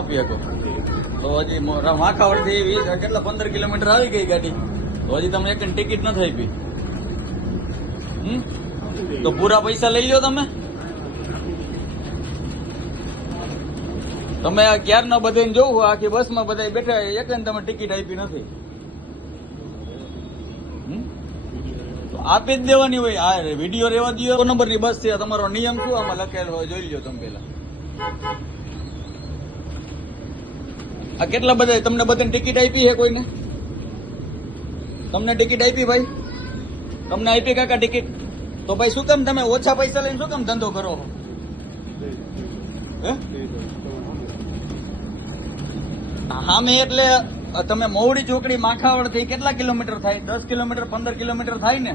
આપી શકો. તો હજી માખાવડથી 20 કેટલા 15 કિલોમીટર આવી ગઈ ગાડી, તો હજી તમે એક ટિકિટ નથી આપી. તો પૂરા પૈસા લઈ લો તમે. તમે આ ક્યારના બધાને જોવું, આખી બસમાં બધા બેઠા, એક તમે ટિકિટ આપી નથી. તો આપી જ દેવાની હોય. આ વિડીયો રેવા દો. નંબરની બસ છે, તમારો નિયમ શું આમાં લખેલો હોય જોઈ લો તમે પેલા. આ કેટલા બધા તમને બધાને ટિકિટ આપી છે કોઈને? તમને ટિકિટ આપી ભાઈ? તમને આપી કાકા ટિકિટ? તો ભાઈ શું કામ તમે ઓછા પૈસા લઈને શું કામ ધંધો કરો? હા મેં એટલે તમે મોવડી ચોકડી માખાવડ થી કેટલા કિલોમીટર થાય? 10 કિલોમીટર 15 કિલોમીટર થાય ને.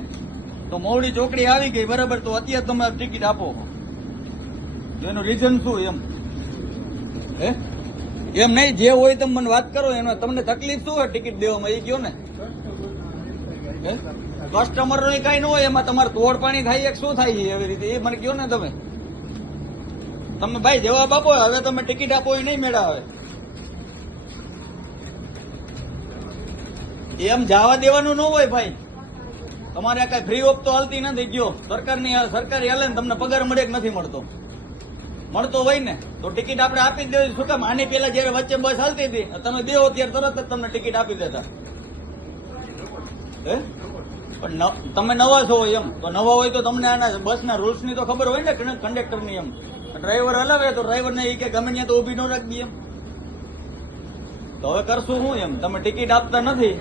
તો મોવડી ચોકડી આવી ગઈ બરાબર, તો અત્યારે તમે ટિકિટ આપો. એનું રીઝન શું એમ? એમ નહીં, જે હોય તમે મને વાત કરો. એમાં તમને તકલીફ શું હોય ટિકિટ દેવામાં એ કયો ને. કસ્ટમર નો કઈ ન હોય, એમાં તમારે તોડ પાણી થાય એક શું થાય એવી રીતે એ મને કયો ને તમે. તમે ભાઈ જવાબ આપો. હવે તમે ટિકિટ આપો એ નહીં મેળાવે. એમ જવા દેવાનું ન હોય ભાઈ. તમારે કઈ ફ્રી ઓફ તો હાલતી નથી. ગયો સરકારી હાલે ને તમને પગાર મળે કે નથી મળતો? મળતો હોય ને તો ટિકિટ આપણે આપી જ દેવી. શું કામ આની પેલા જયારે વચ્ચે બસ હાલતી હતી તમે દેવો ત્યારે તરત જ તમને ટિકિટ આપી દેતા. પણ તમે નવા છો એમ, તો નવા હોય તો તમને આના બસના રૂલ્સ ની તો ખબર હોય ને, કંડક્ટર ની. એમ ડ્રાઈવર હલાવે તો ડ્રાઈવર ને એ કે ગમે ત્યાં તો ઉભી ન રાખી એમ. તો હવે કરશું હું એમ? તમે ટિકિટ આપતા નથી.